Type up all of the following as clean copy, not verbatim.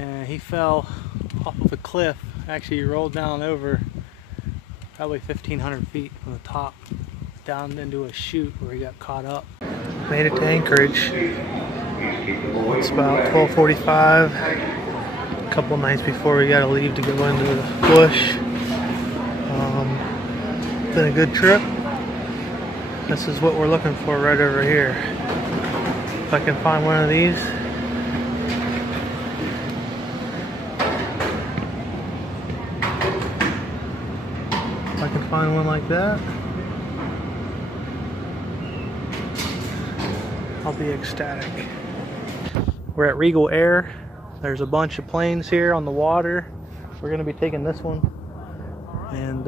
and he fell off of a cliff. Actually, he rolled down over probably 1,500 feet from the top down into a chute where he got caught up. Made it to Anchorage. It's about 12:45. A couple nights before we got to leave to go into the bush. Been a good trip. This is what we're looking for right over here. If I can find one of these. If I can find one like that, I'll be ecstatic. We're at Regal Air. There's a bunch of planes here on the water. We're gonna be taking this one and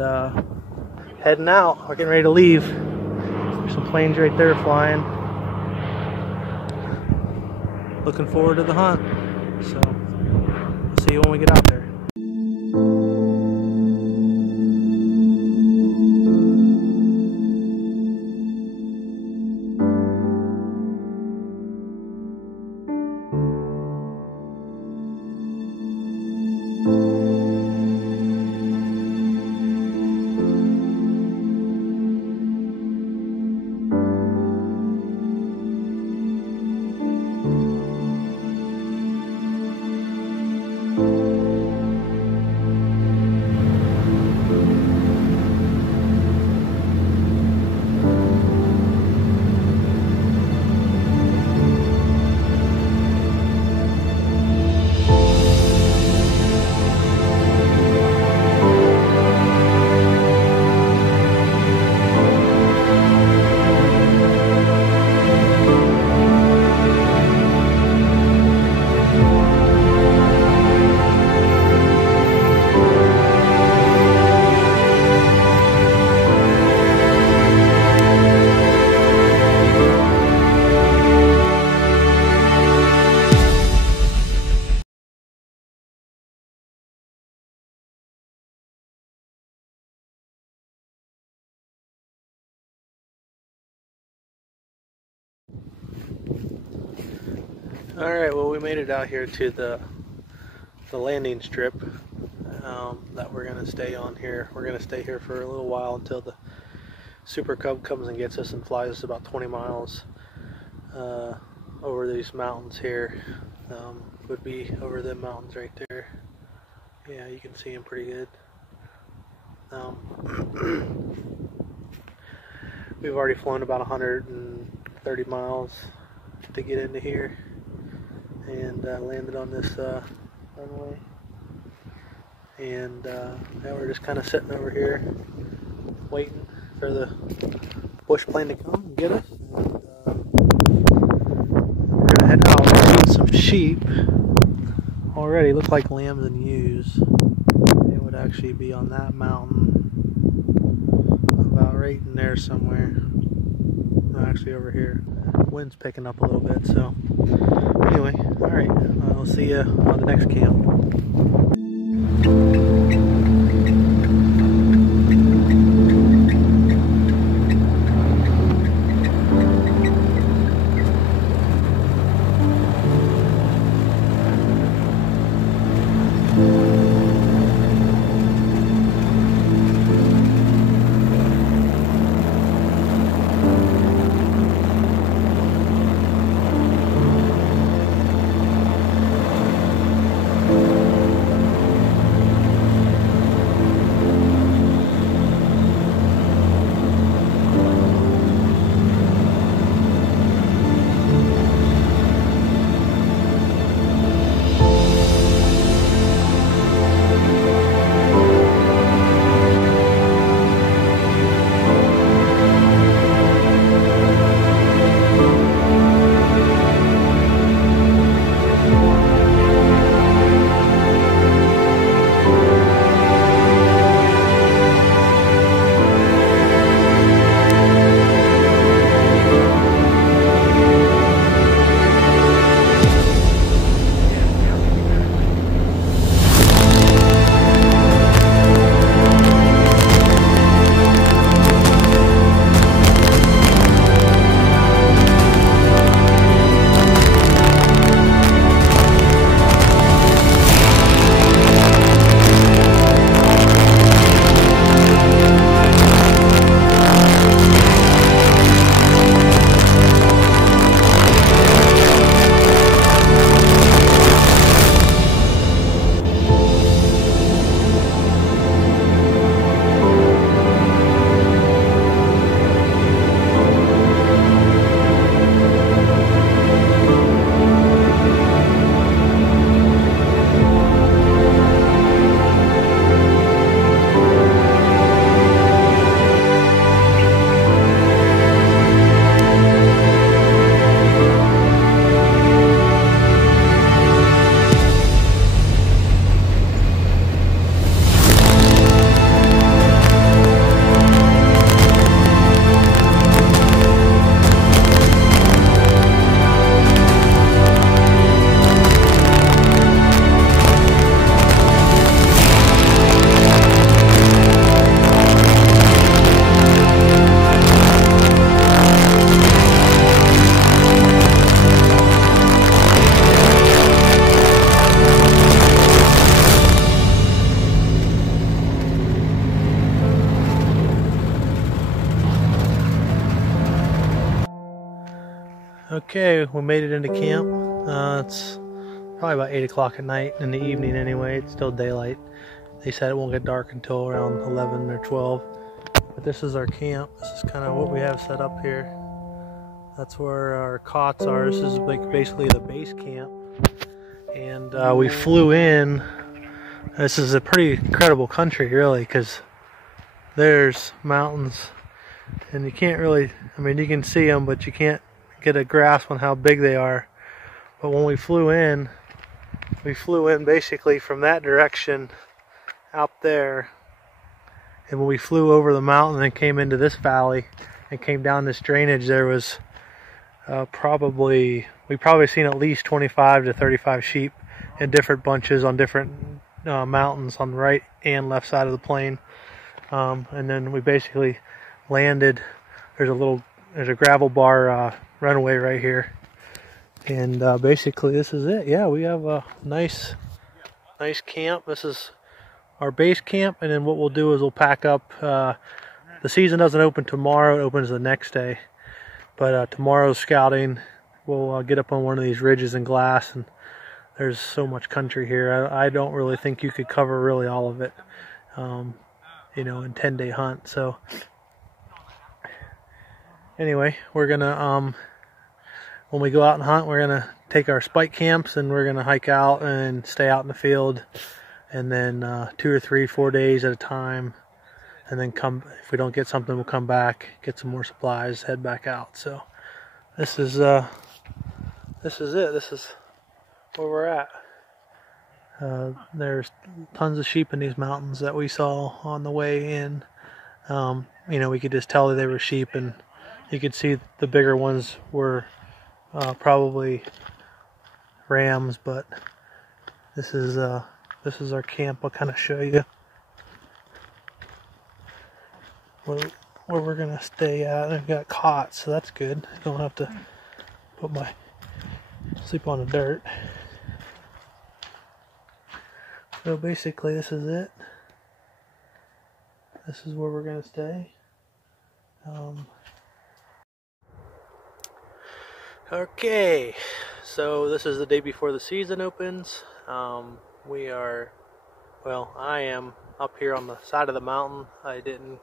heading out. We're getting ready to leave. There's some planes right there flying. Looking forward to the hunt. So we'll see you when we get out there. Alright, well, we made it out here to the landing strip that we're going to stay on here. We're going to stay here for a little while until the Super Cub comes and gets us and flies us about 20 miles over these mountains here. Would be over the mountains right there. Yeah, you can see them pretty good. We've already flown about 130 miles to get into here. And landed on this runway, and now we're just kind of sitting over here waiting for the bush plane to come and get us, and we're gonna head out. We're seeing some sheep already. Look like lambs and ewes. It would actually be on that mountain about right in there somewhere. No, actually over here. Wind's picking up a little bit, so anyway, alright, I'll see you on the next camp. Okay, we made it into camp. It's probably about 8 o'clock at night, in the evening anyway. It's still daylight. They said it won't get dark until around 11 or 12. But this is our camp. This is kind of what we have set up here. That's where our cots are. This is like basically the base camp. And we flew in. This is a pretty incredible country, really, because there's mountains. And you can't really, I mean, you can see them, but you can't get a grasp on how big they are. But when we flew in basically from that direction out there. And when we flew over the mountain and came into this valley and came down this drainage, there was we probably seen at least 25 to 35 sheep in different bunches on different mountains on the right and left side of the plain. And then we basically landed. There's a gravel bar runway right here, and basically this is it. Yeah, we have a nice camp. This is our base camp, and then what we'll do is we'll pack up. The season doesn't open tomorrow; it opens the next day. But tomorrow's scouting, we'll get up on one of these ridges in glass, and there's so much country here. I don't really think you could cover really all of it, you know, in 10-day hunt. So anyway, we're gonna when we go out and hunt, we're gonna take our spike camps and we're gonna hike out and stay out in the field, and then 2 or 3, 4 days at a time, and then come. If we don't get something, we'll come back, get some more supplies, head back out. So this is it. This is where we're at. There's tons of sheep in these mountains that we saw on the way in. You know, we could just tell that they were sheep, and you could see the bigger ones were probably rams. But this is our camp. I'll kind of show you where we're gonna stay at. I've got cots, so that's good. I don't have to sleep on the dirt. So basically this is it. This is where we're gonna stay. Okay, so this is the day before the season opens. I am up here on the side of the mountain. I didn't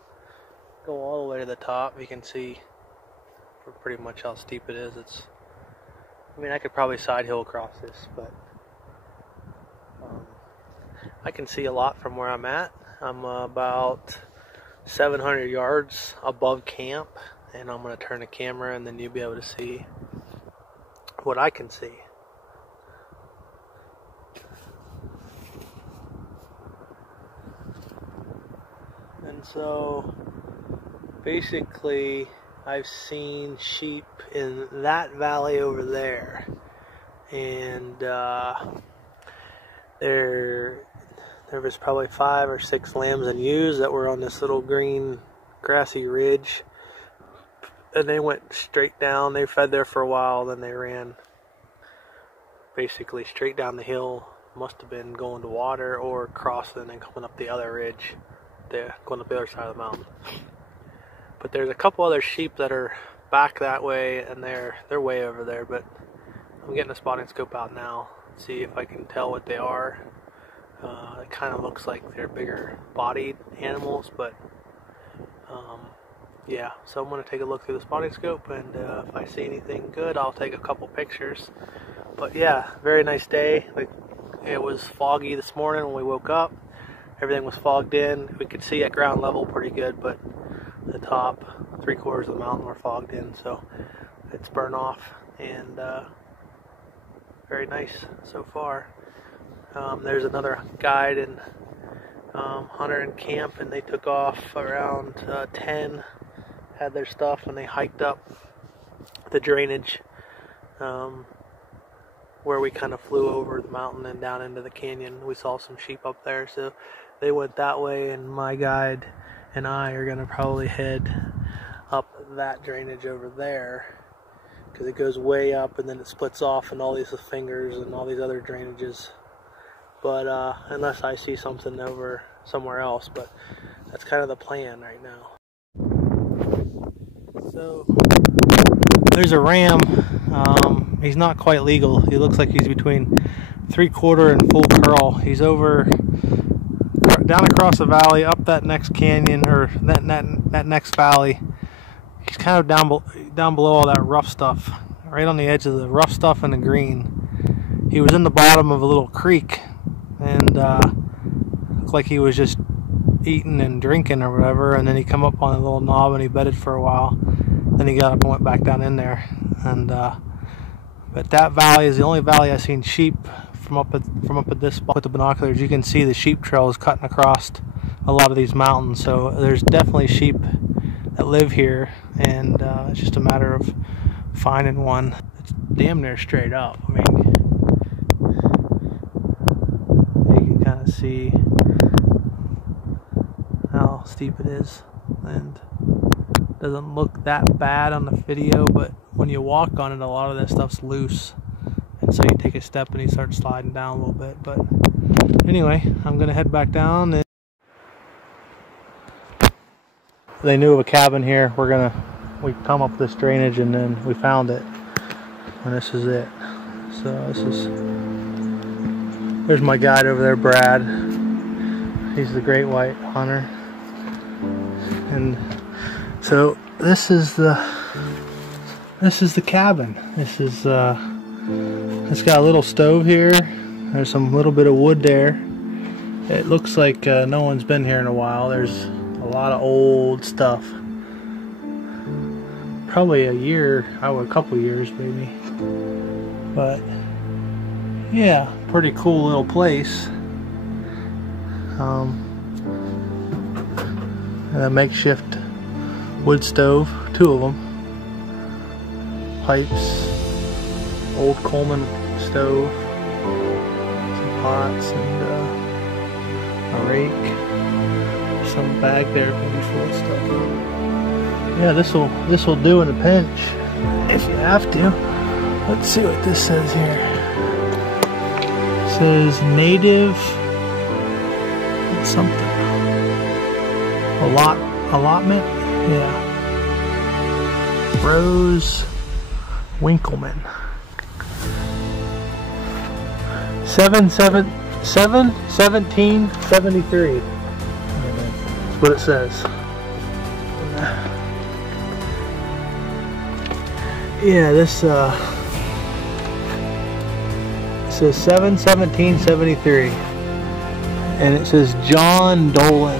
go all the way to the top. You can see pretty much how steep it is. I mean, I could probably side hill across this, but I can see a lot from where I'm at. I'm about 700 yards above camp, and I'm going to turn the camera and then you'll be able to see what I can see. And so basically I've seen sheep in that valley over there, and there was probably 5 or 6 lambs and ewes that were on this little green grassy ridge, and they went straight down. They fed there for a while, then they ran basically straight down the hill. Must have been going to water or crossing and then coming up the other ridge, going up the other side of the mountain. But there's a couple other sheep that are back that way, and they're way over there. But I'm getting a spotting scope out now, see if I can tell what they are. It kind of looks like they're bigger bodied animals, but yeah. So I'm going to take a look through the spotting scope, and if I see anything good, I'll take a couple pictures. But yeah, very nice day. It was foggy this morning when we woke up. Everything was fogged in. We could see at ground level pretty good, but the top 3/4 of the mountain were fogged in, so it's burnt off, and very nice so far. There's another guide and hunter in camp, and they took off around 10, had their stuff, and they hiked up the drainage where we kind of flew over the mountain and down into the canyon. We saw some sheep up there, so they went that way, and my guide and I are going to probably head up that drainage over there, because it goes way up and then it splits off and all these fingers and all these other drainages. But unless I see something over somewhere else, but that's kind of the plan right now. So There's a ram. He's not quite legal. He looks like he's between 3/4 and full curl. He's over down across the valley, up that next canyon, or that next valley. He's kind of down below all that rough stuff, right on the edge of the rough stuff and the green. He was in the bottom of a little creek, and looked like he was just eating and drinking or whatever, and then he come up on a little knob and he bedded for a while. Then he got up and went back down in there. And but that valley is the only valley I've seen sheep from up at this spot with the binoculars. You can see the sheep trails cutting across a lot of these mountains, so there's definitely sheep that live here, and it's just a matter of finding one. It's damn near straight up. I mean, you can kind of see how steep it is, and it doesn't look that bad on the video, but when you walk on it, a lot of that stuff's loose, and so you take a step and you start sliding down a little bit. But anyway, I'm gonna head back down. And they knew of a cabin here. We come up this drainage, and then we found it, and this is it. So there's my guide over there, Brad. He's the great white hunter. And so this is the cabin. It's got a little stove here. There's some little bit of wood there. It looks like no one's been here in a while. There's a lot of old stuff. Probably a couple years maybe. But yeah, pretty cool little place. And a makeshift wood stove, 2 of them. Pipes, old Coleman stove, some pots, and a rake. Some bag there, maybe full of stuff. Yeah, this will do in a pinch if you have to. Let's see what this says here. It says native something. Allotment? Yeah. Rose Winkleman. 1773. That's what it says. Yeah, this it says 7/17/73, and it says John Dolan.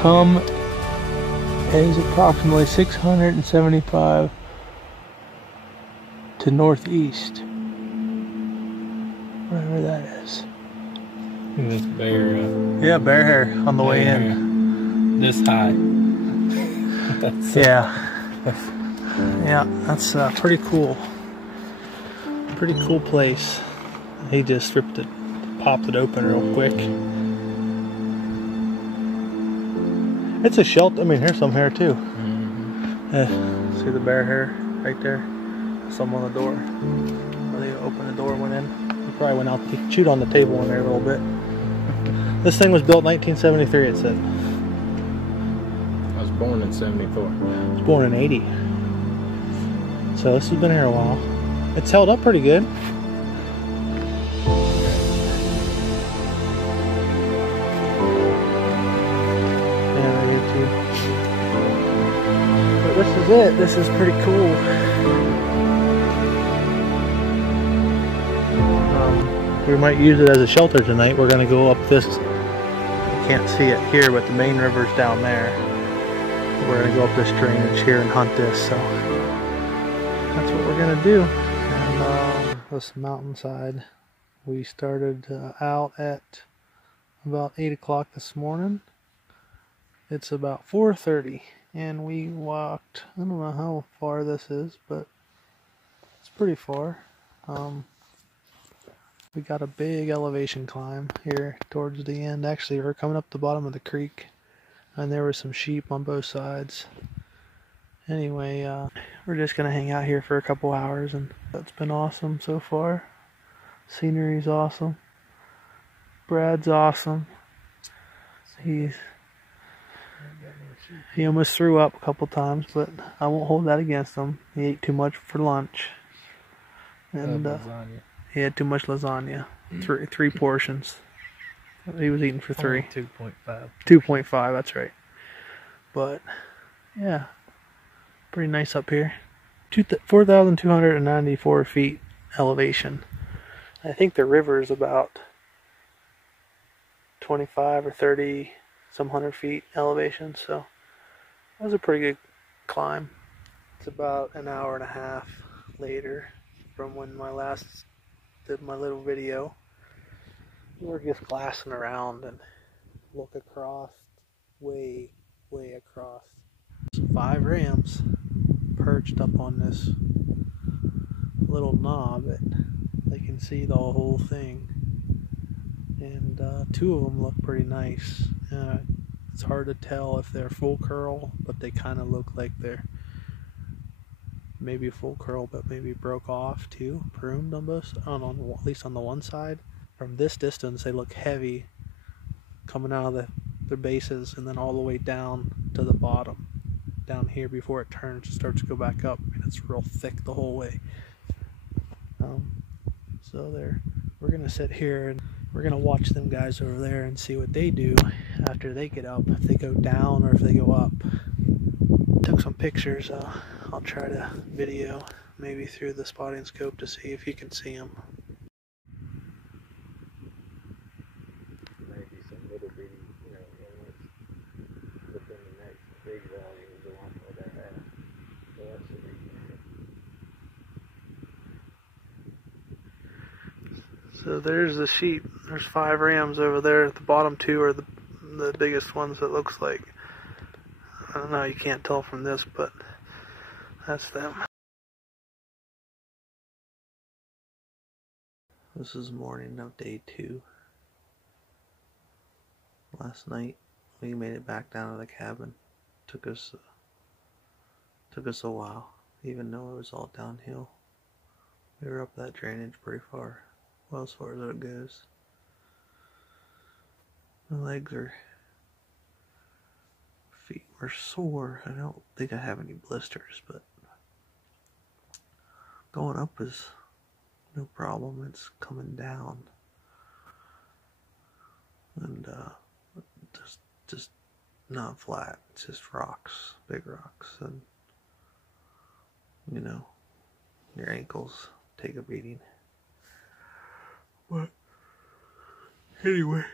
Come is approximately 675 to northeast, whatever that is. This bear. Yeah, bear hair on the way in. This high. That's yeah, that's pretty cool. Pretty cool place. He just ripped it, popped it open real quick. It's a shelter. I mean, here's some hair too. Mm-hmm. See the bear hair right there? Some on the door. Where they opened the door and went in. He probably went out to chewed on the table in there a little bit. This thing was built in 1973, it said. I was born in 74. I was born in 80. So this has been here a while. It's held up pretty good. But this is it. This is pretty cool. We might use it as a shelter tonight. We're going to go up this. You can't see it here, but the main river's down there. We're going to go up this drainage here and hunt this. So that's what we're going to do. And this mountainside. We started out at about 8 o'clock this morning. It's about 4:30, and we walked, I don't know how far this is, but it's pretty far. We got a big elevation climb here towards the end. Actually, we're coming up the bottom of the creek, and there were some sheep on both sides. Anyway, we're just going to hang out here for a couple hours, and that's been awesome so far. Scenery's awesome. Brad's awesome. He almost threw up a couple times, but I won't hold that against him. He ate too much for lunch. And he had too much lasagna. Three portions. He was eating for 3. 2.5. 2.5, that's right. But, yeah. Pretty nice up here. 4,294 feet elevation. I think the river is about 25 or 30 some 100 feet elevation, so that was a pretty good climb. It's about an hour and a half later from when I last did my little video. We were just glassing around and look across, way across. 5 rams perched up on this little knob. They can see the whole thing, and 2 of them look pretty nice. It's hard to tell if they're full curl, but they kind of look like they're maybe full curl, but maybe broke off too, pruned on both, at least on the one side. From this distance, they look heavy coming out of their bases, and then all the way down to the bottom, down here before it turns and starts to go back up. I mean, it's real thick the whole way. So we're gonna sit here and we're gonna watch them guys over there and see what they do after they get up, if they go down or if they go up. Took some pictures. I'll try to video maybe through the spotting scope to see if you can see them. Maybe some little bitty, within the next big volume of the one where they're at. So that's the reason. So there's the sheep. There's 5 rams over there. The bottom 2 are the biggest ones, it looks like. I don't know, you can't tell from this, but that's them. This is morning of day 2. Last night we made it back down to the cabin. Took us a while, even though it was all downhill. We were up that drainage pretty far. Well, as far as it goes. My feet were sore. I don't think I have any blisters, but going up is no problem. It's coming down, and just not flat. It's just rocks, big rocks, and your ankles take a beating. But anyway,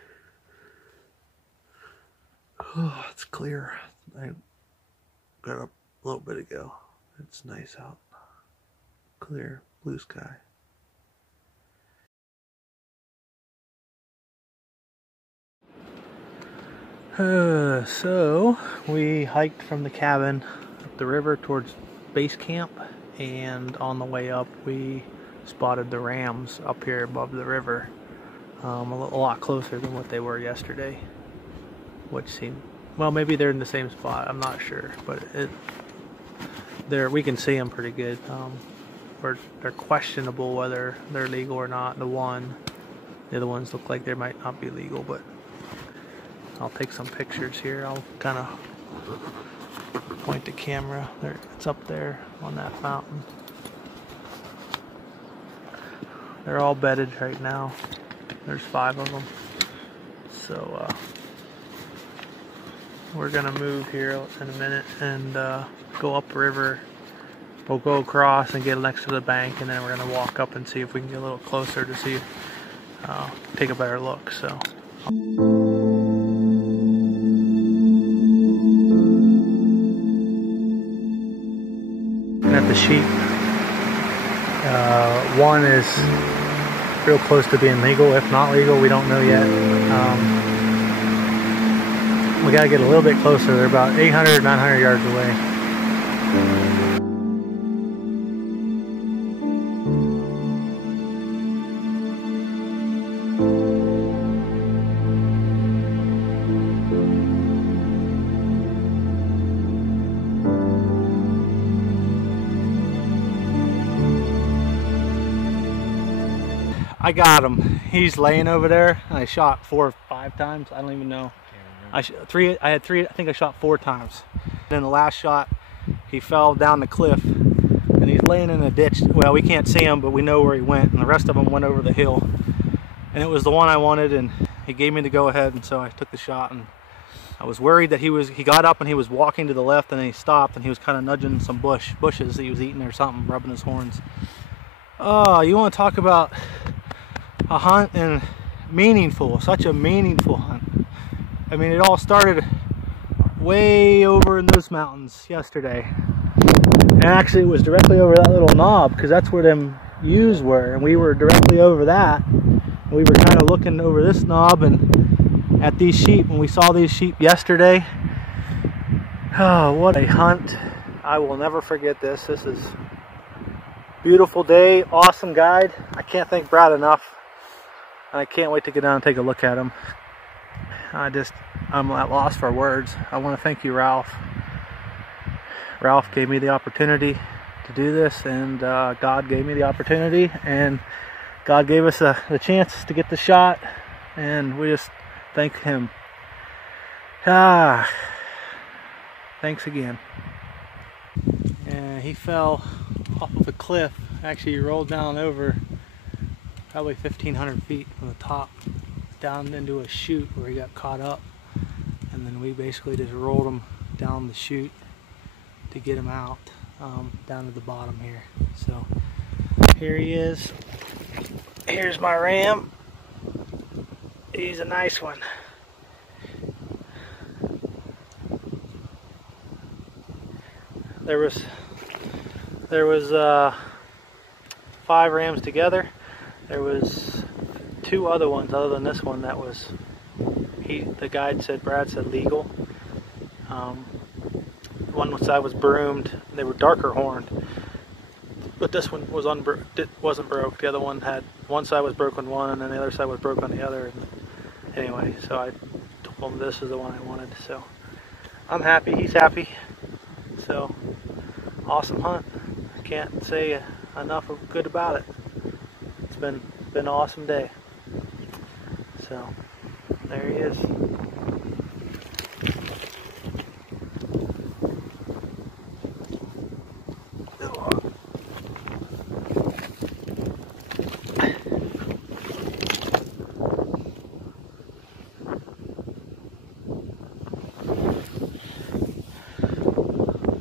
it's clear. I got up a little bit ago. It's nice out. Clear, blue sky. So we hiked from the cabin up the river towards base camp, and on the way up we spotted the rams up here above the river, a lot closer than what they were yesterday, which seemed, well, maybe they're in the same spot, I'm not sure, but we can see them pretty good. They're questionable whether they're legal or not. The other ones look like they might not be legal, but I'll take some pictures here. I'll kind of point the camera. It's up there on that fountain. They're all bedded right now. There's 5 of them. So we're gonna move here in a minute and go upriver. We'll go across and get next to the bank, and then we're gonna walk up and see if we can get a little closer to see, take a better look. So. At the sheep, one is real close to being legal. If not legal, we don't know yet. We gotta get a little bit closer. They're about 800, 900 yards away. I got him. He's laying over there. I shot 4 or 5 times. I don't even know. I had three. I think I shot 4 times. And in the last shot, he fell down the cliff, and he's laying in a ditch. Well, we can't see him, but we know where he went, and the rest of them went over the hill. And it was the one I wanted, and he gave me the go-ahead, and so I took the shot. And I was worried that he got up and he was walking to the left, and then he stopped, and he was kind of nudging some bushes that he was eating or something, rubbing his horns. Oh, you want to talk about a hunt and meaningful, such a meaningful hunt. I mean, it all started way over in those mountains yesterday. And actually it was directly over that little knob, because that's where them ewes were, and we were directly over that. And we were kind of looking over this knob and at these sheep, and we saw these sheep yesterday. Oh, what a hunt. I will never forget this. This is a beautiful day, awesome guide. I can't thank Brad enough, and I can't wait to get down and take a look at him. I'm at loss for words. I want to thank you, Ralph. Ralph gave me the opportunity to do this, and God gave me the opportunity, and God gave us the chance to get the shot, and we just thank him. Thanks again. And he fell off of a cliff. Actually, he rolled down over probably 1,500 feet from the top down into a chute where he got caught up, and then we basically just rolled him down the chute to get him out, down to the bottom here. So here he is. Here's my ram. He's a nice one. There was 5 rams together. There was 2 other ones other than this one that was, the guide said, Brad said, legal. One side was broomed. They were darker horned, but this one was wasn't broke. The other one had, one side was broke on one, and then the other side was broke on the other. And anyway, so I told him this is the one I wanted. So I'm happy. He's happy. So awesome hunt. I can't say enough of good about it. It's been an awesome day. So there he is.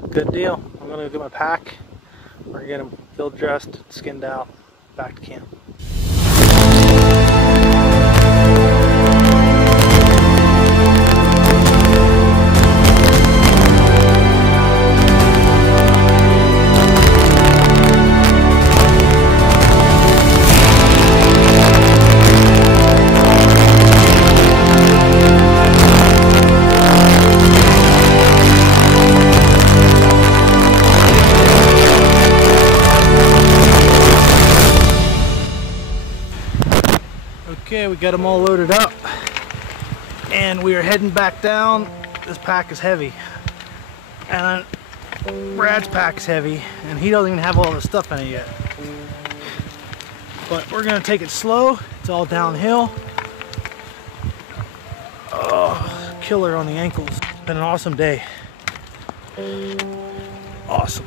Good deal. I'm gonna get my pack. We're gonna get him field dressed, skinned out, back to camp. Okay, we got them all loaded up, and we are heading back down. This pack is heavy, and Brad's pack's heavy, and he doesn't even have all the stuff in it yet. But we're gonna take it slow. It's all downhill. Oh, killer on the ankles. It's been an awesome day. Awesome.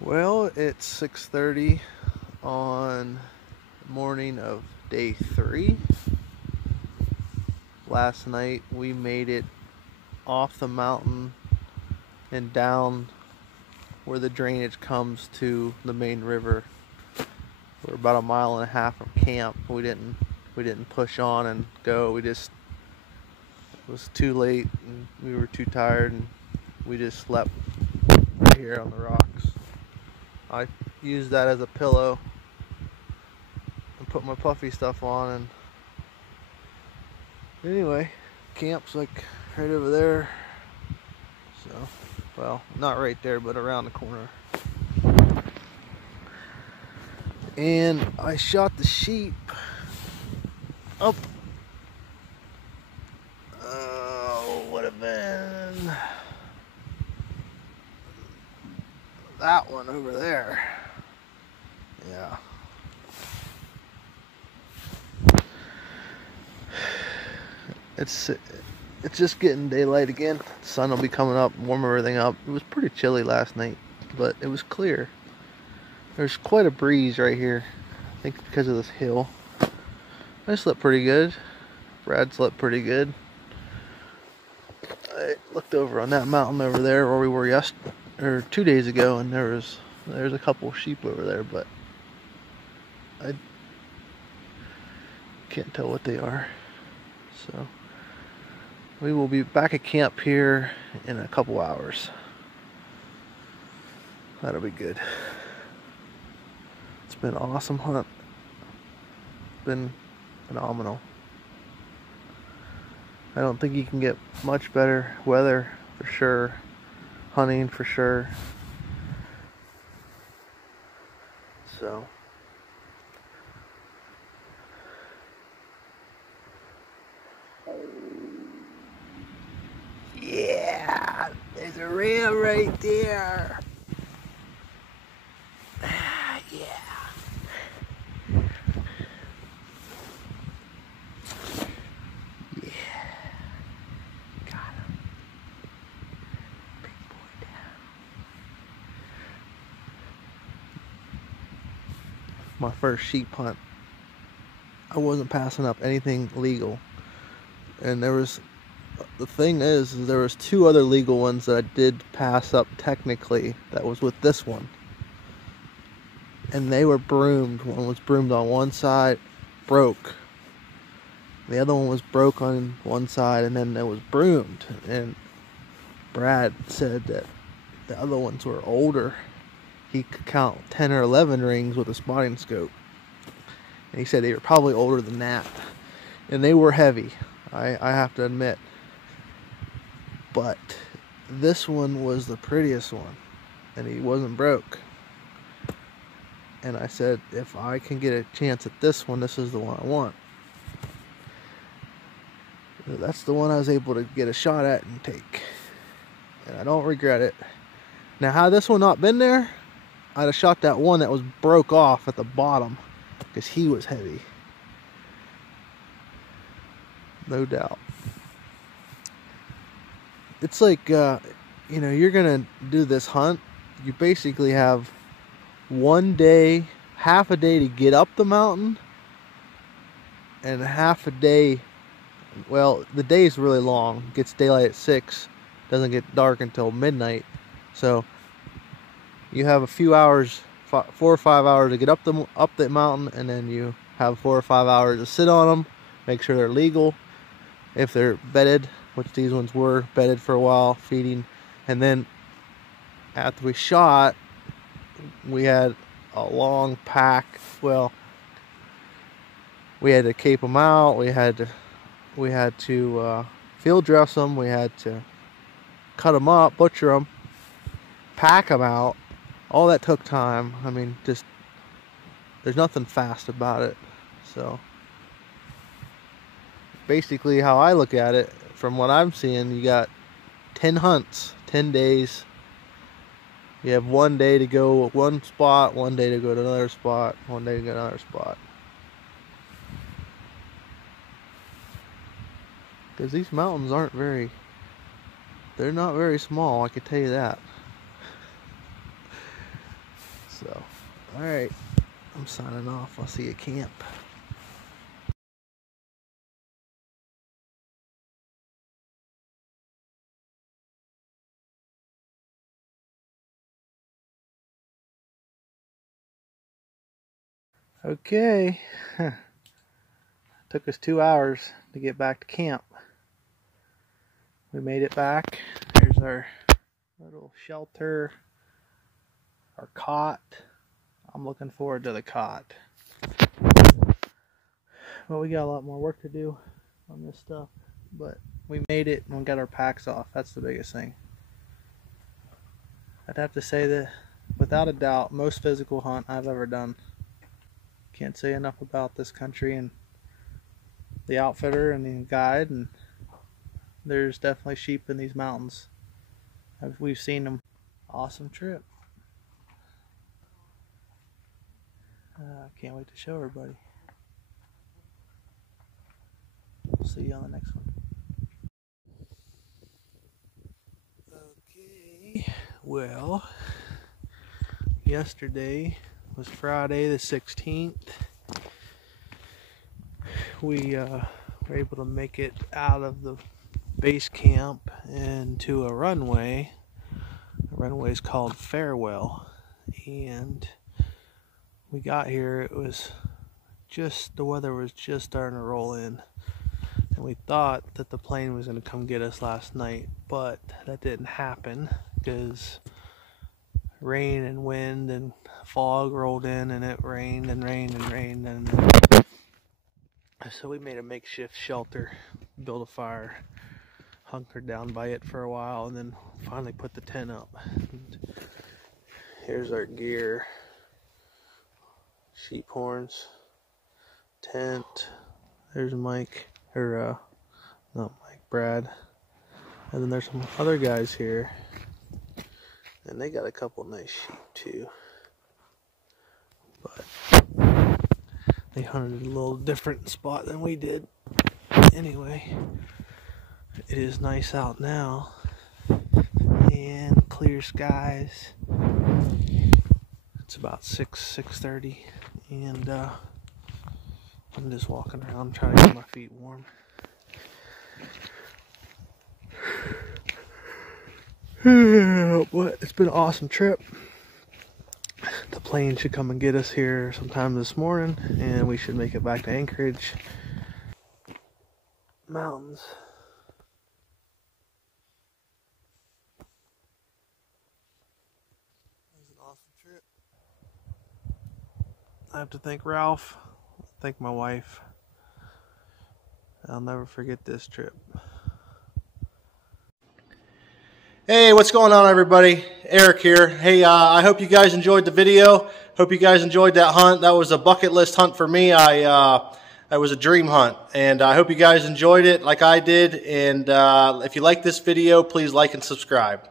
Well, it's 6:30 on the morning of day 3. Last night we made it off the mountain and down where the drainage comes to the main river. We're about 1.5 miles from camp. We didn't push on and go. It was too late and we were too tired, and we just slept right here on the rocks. I used that as a pillow and put my puffy stuff on, and anyway, camp's like right over there. So, well, not right there, but around the corner. And I shot the sheep up, would have been that one over there. Yeah. It's just getting daylight again. The sun will be coming up, warm everything up. It was pretty chilly last night, but it was clear. There's quite a breeze right here. I think because of this hill. I slept pretty good. Brad slept pretty good. I looked over on that mountain over there where we were 2 days ago, and there's a couple sheep over there, but I can't tell what they are. So we will be back at camp here in a couple hours. That'll be good. It's been an awesome hunt. Been phenomenal. I don't think you can get much better weather for sure. Hunting for sure. So yeah, there's a ram right there. Yeah. My first sheep hunt, I wasn't passing up anything legal, and the thing is there was 2 other legal ones that I did pass up technically. That was with this one, and they were broomed. One was broomed on one side, broke. The other one was broke on one side, and then it was broomed. And Brad said that the other ones were older. He could count 10 or 11 rings with a spotting scope. And he said they were probably older than that. And they were heavy, I have to admit. But this one was the prettiest one. And he wasn't broke. And I said, if I can get a chance at this one, this is the one I want. That's the one I was able to get a shot at and take. And I don't regret it. Now, had this one not been there, I'd have shot that one that was broke off at the bottom, because he was heavy. No doubt. It's like, you're going to do this hunt. You basically have one day, half a day to get up the mountain, and half a day, well, the day is really long. It gets daylight at 6, doesn't get dark until midnight. So you have a few hours, 4 or 5 hours to get up the mountain, and then you have 4 or 5 hours to sit on them, make sure they're legal. If they're bedded, which these ones were bedded for a while, feeding, and then after we shot, we had a long pack. Well, we had to cape them out. We had to field dress them. We had to cut them up, butcher them, pack them out. All that took time. I mean, just there's nothing fast about it. So basically, how I look at it, from what I'm seeing, you got 10 hunts, 10 days. You have 1 day to go one spot, 1 day to go to another spot, 1 day to go to another spot. Because these mountains they're not very small, I can tell you that. So, alright, I'm signing off. I'll see you at camp. Okay, took us 2 hours to get back to camp. We made it back. There's our little shelter, our cot. I'm looking forward to the cot. Well, we got a lot more work to do on this stuff, but we made it and we got our packs off. That's the biggest thing. I'd have to say that, without a doubt, most physical hunt I've ever done. Can't say enough about this country and the outfitter and the guide, and there's definitely sheep in these mountains. We've seen them. Awesome trip. Can't wait to show everybody. We'll see you on the next one. Okay, well, yesterday was Friday the 16th. We were able to make it out of the base camp into a runway. The runway is called Farewell, and we got here, it was just, the weather was just starting to roll in, and we thought that the plane was going to come get us last night, but that didn't happen because rain and wind and fog rolled in, and it rained and rained and rained, and so we made a makeshift shelter, built a fire, hunkered down by it for a while, and then finally put the tent up. And here's our gear: sheep horns, tent, there's Mike, or not Mike, Brad, and then there's some other guys here, and they got a couple nice sheep too, but they hunted a little different spot than we did. Anyway, it is nice out now, and clear skies. It's about 6:30, and I'm just walking around trying to get my feet warm. But it's been an awesome trip. The plane should come and get us here sometime this morning, and we should make it back to Anchorage. Mountains. It was an awesome trip. I have to thank Ralph, thank my wife. I'll never forget this trip. Hey, what's going on, everybody? Eric here. Hey, I hope you guys enjoyed the video. Hope you guys enjoyed that hunt. That was a bucket list hunt for me. It was a dream hunt, and I hope you guys enjoyed it like I did. And if you like this video, please like and subscribe.